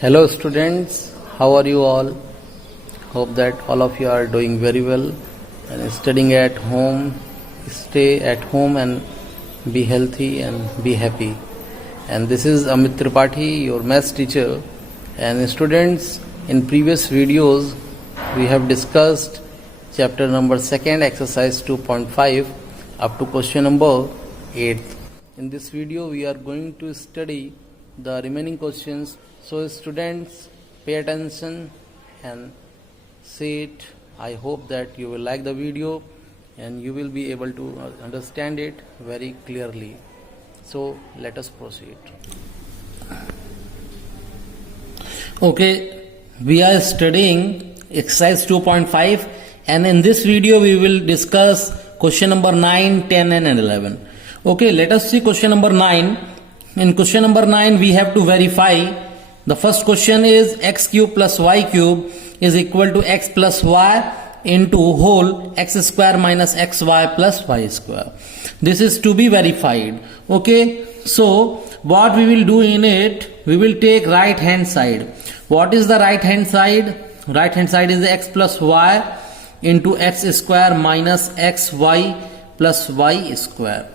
Hello students, how are you all? Hope that all of you are doing very well and studying at home. Stay at home and be healthy and be happy. And this is Amit Tripathi, your maths teacher. And students, in previous videos we have discussed chapter number 2, exercise 2.5 up to question number 8. In this video we are going to study the remaining questions. So students, pay attention and see it. I hope that you will like the video and you will be able to understand it very clearly. So let us proceed. Okay, we are studying exercise 2.5 and in this video we will discuss question number 9, 10 and 11. Okay, let us see question number 9. In question number 9 we have to verify. The first question is x cube plus y cube is equal to x plus y into whole x square minus xy plus y square. This is to be verified. Okay, so what we will do in it, we will take right hand side. What is the right hand side? Right hand side is x plus y into x square minus xy plus y square.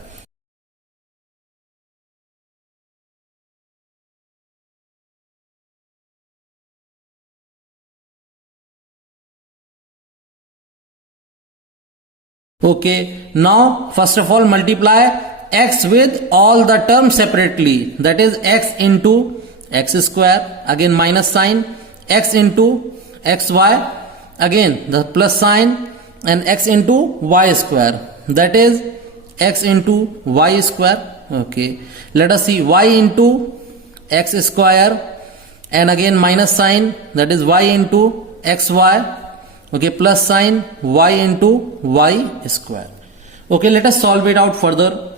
Okay, now first of all multiply x with all the terms separately, that is x into x square, again minus sign, x into xy, again the plus sign, and x into y square, that is x into y square. Okay, let us see y into x square and again minus sign, that is y into xy. Okay, plus sign y into y square. Okay, let us solve it out further.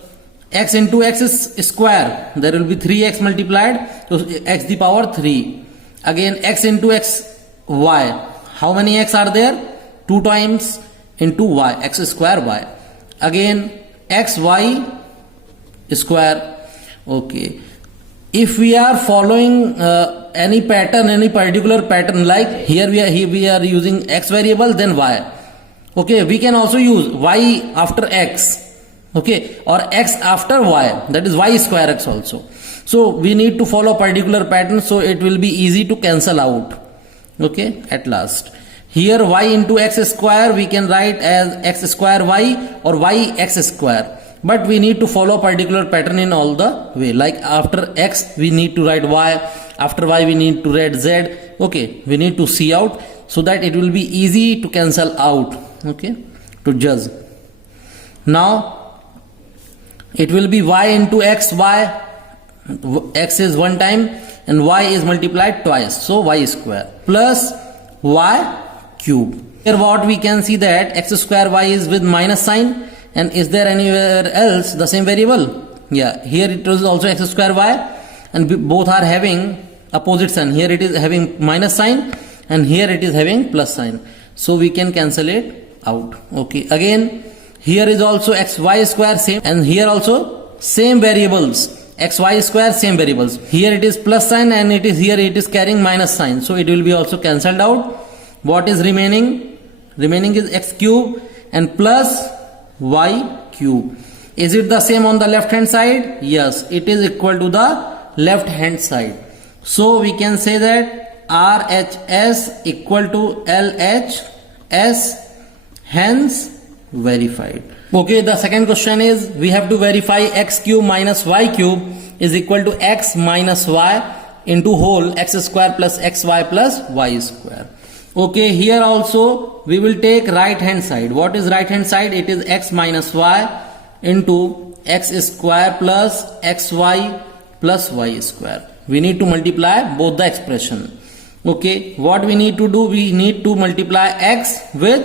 X into x square, there will be 3x multiplied, so x the power 3. Again x into x y, how many x are there? 2 times into y, x square y. Again x y square. Okay, if we are following any pattern, any particular pattern, like here we are using x variable, then y. Okay, we can also use y after x, okay, or x after y, that is y square x also. So we need to follow particular pattern, so it will be easy to cancel out. Okay, at last here y into x square we can write as x square y or y x square, but we need to follow particular pattern in all the way. Like after x we need to write y, after y we need to write z. Okay, we need to see out so that it will be easy to cancel out. Okay, to judge. Now it will be y into x y, x is one time and y is multiplied twice, so y square plus y cube. Here what we can see that x square y is with minus sign, and is there anywhere else the same variable? Yeah, here it is also x square y, and both are having opposite sign. Here it is having minus sign and here it is having plus sign, so we can cancel it out. Okay, again here is also x y square same, and here also same variables, x y square same variables. Here it is plus sign and it is here it is carrying minus sign, so it will be also cancelled out. What is remaining? Remaining is x cube and plus y cube. Is it the same on the left hand side? Yes, it is equal to the left hand side. So we can say that RHS equal to LHS, hence verified. Okay, the second question is we have to verify x cube minus y cube is equal to x minus y into whole x square plus xy plus y square. Okay, here also we will take right hand side. What is right hand side? It is x minus y into x square plus xy plus y square. We need to multiply both the expression. Okay, what we need to do? We need to multiply x with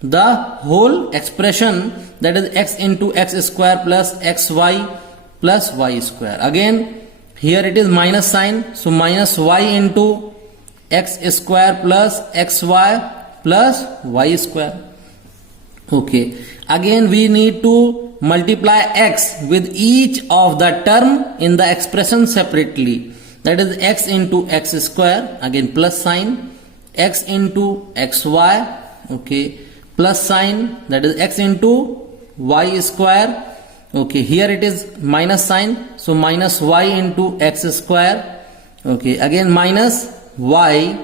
the whole expression, that is x into x square plus xy plus y square. Again here it is minus sign, so minus y into x square plus xy plus y square. Okay, again we need to multiply x with each of the term in the expression separately. that is x into x square, again plus sign, x into xy, okay, plus sign, that is x into y square, okay, here it is minus sign, so minus y into x square, okay, again minus y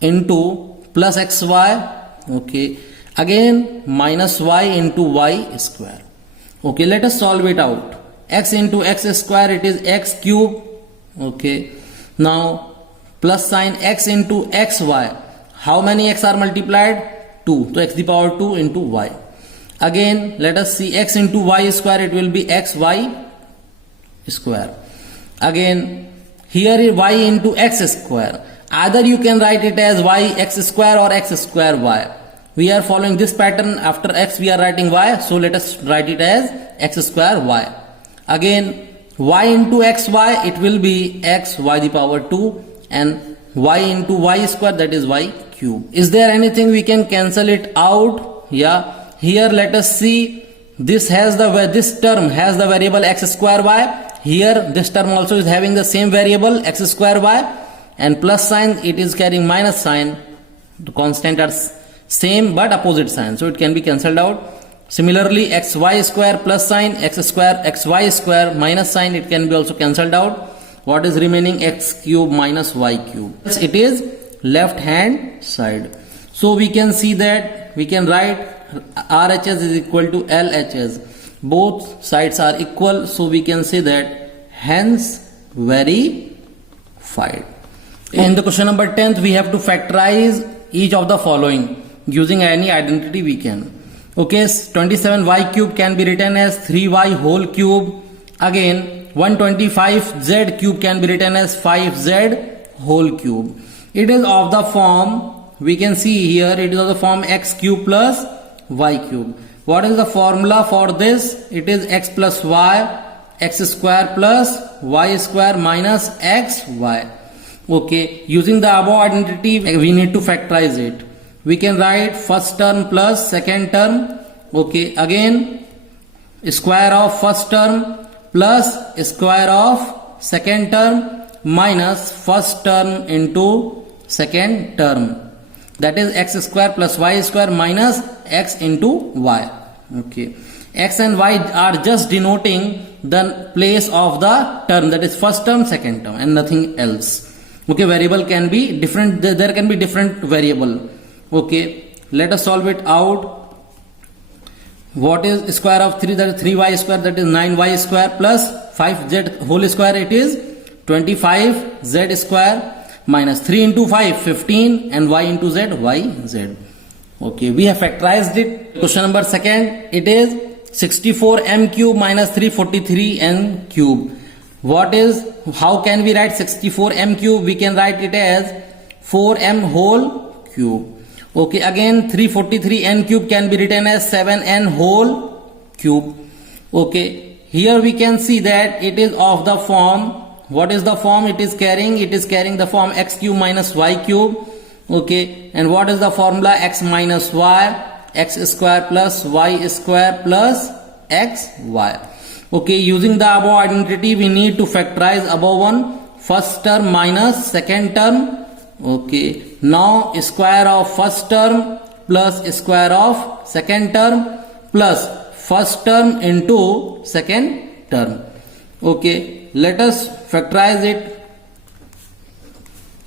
into plus xy, okay, again minus y into y square. Okay, let us solve it out. X into x square, it is x cube, okay, now plus sign x into xy, how many x are multiplied? 2, so x to the power 2 into y. Again let us see, x into y square, it will be xy square. Again here is y into x square, either you can write it as y x square or x square y. We are following this pattern, after x we are writing y, so let us write it as x square y. Again y into xy, it will be x y to the power 2 and y into y square, that is y cube. Is there anything we can cancel it out? Yeah, here let us see, this term has the variable x square y, here this term also is having the same variable x square y, and plus sign it is carrying minus sign, the constant are same but opposite sign, so it can be cancelled out. Similarly xy square plus sign, x square xy square minus sign, it can be also cancelled out. What is remaining? X cube minus y cube. It is left hand side, so we can see that we can write RHS is equal to LHS, both sides are equal, so we can say that hence verified. In the question number 10th, we have to factorize each of the following using any identity we can. Okay, 27y cube can be written as 3y whole cube. Again 125z cube can be written as 5z whole cube. It is of the form, we can see here, it is of the form x cube plus y cube. What is the formula for this? It is x plus y, x square plus y square minus xy. Okay, using the above identity we need to factorize it. We can write first term plus second term, okay, again square of first term plus square of second term minus first term into second term, that is x square plus y square minus x into y. Okay, x and y are just denoting the place of the term, that is first term second term and nothing else. Okay, variable can be different, there can be different variable. Okay, let us solve it out. What is square of 3? That is 3y square, that is 9y square plus 5z whole square, it is 25z square minus 3 into 5 15 and y into z yz. Okay, we have factorized it. Question number 2nd, it is 64m cube minus 343n cube. What is, how can we write 64m cube? We can write it as 4m whole cube. Okay, again 343n cube can be written as 7n whole cube. Okay, here we can see that it is of the form, what is the form it is carrying? It is carrying the form x cube minus y cube. Okay, and what is the formula? X minus y, x square plus y square plus xy. Okay, using the above identity we need to factorize above one, first term minus second term. Okay, now square of first term plus square of second term plus first term into second term. Okay, let us factorize it.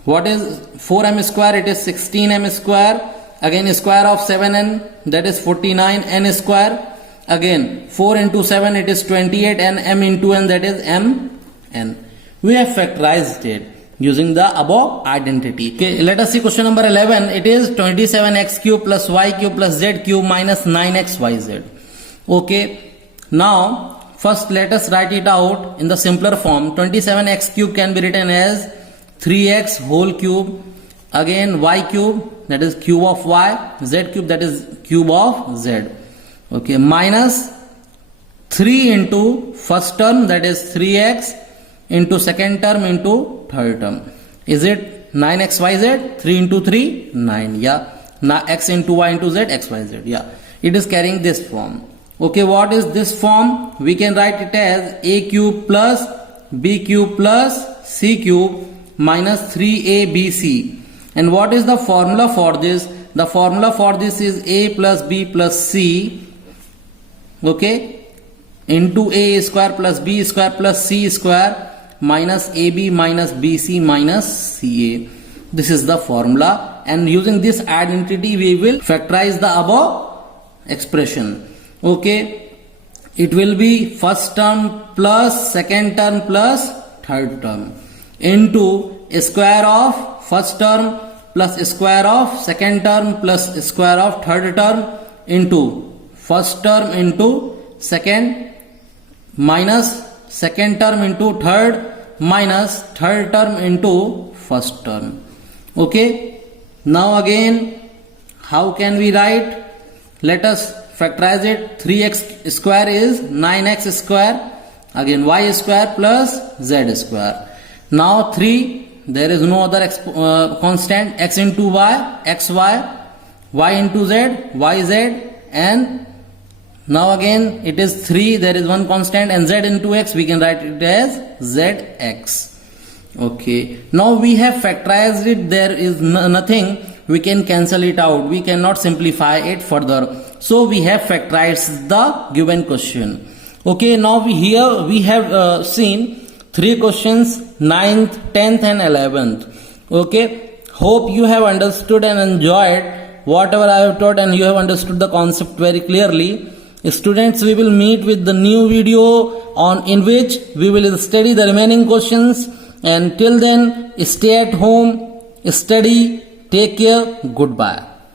What is 4m square? It is 16m square. Again square of 7n, that is 49n square. Again 4 into 7, it is 28, and m into n, that is mn. We have factorized it using the above identity. Okay, let us see question number 11. It is 27x cube plus y cube plus z cube minus 9xyz. Okay, now first let us write it out in the simpler form. 27x cube can be written as 3x whole cube, again y cube, that is cube of y, z cube, that is cube of z. Okay, minus 3 into first term, that is 3x, into second term into third term. Is it 9xyz? 3 into 3, 9. Yeah. Now x into y into z, xyz. Yeah. It is carrying this form. Okay, what is this form? We can write it as a cube plus b cube plus c cube minus 3abc. And what is the formula for this? The formula for this is a plus b plus c, okay, into a square plus b square plus c square minus ab minus bc minus ca. This is the formula, and using this identity we will factorize the above expression. Okay, it will be first term plus second term plus third term into square of first term plus square of second term plus square of third term into first term into second minus second term into third minus third term into first term. Okay, now again how can we write? Let us factorize it. 3x square is 9x square, again y square plus z square. Now 3, there is no other constant, x into y, xy, y into z, yz, and now again it is 3, there is one constant, and z into x, we can write it as zx. Okay, now we have factorized it, there is nothing, we can cancel it out, we cannot simplify it further. So we have factorized the given question. Okay, now we have seen 3 questions, 9th, 10th and 11th. Okay, hope you have understood and enjoyed whatever I have taught, and you have understood the concept very clearly. Students, we will meet with the new video in which we will study the remaining questions, and till then stay at home, study, take care, goodbye.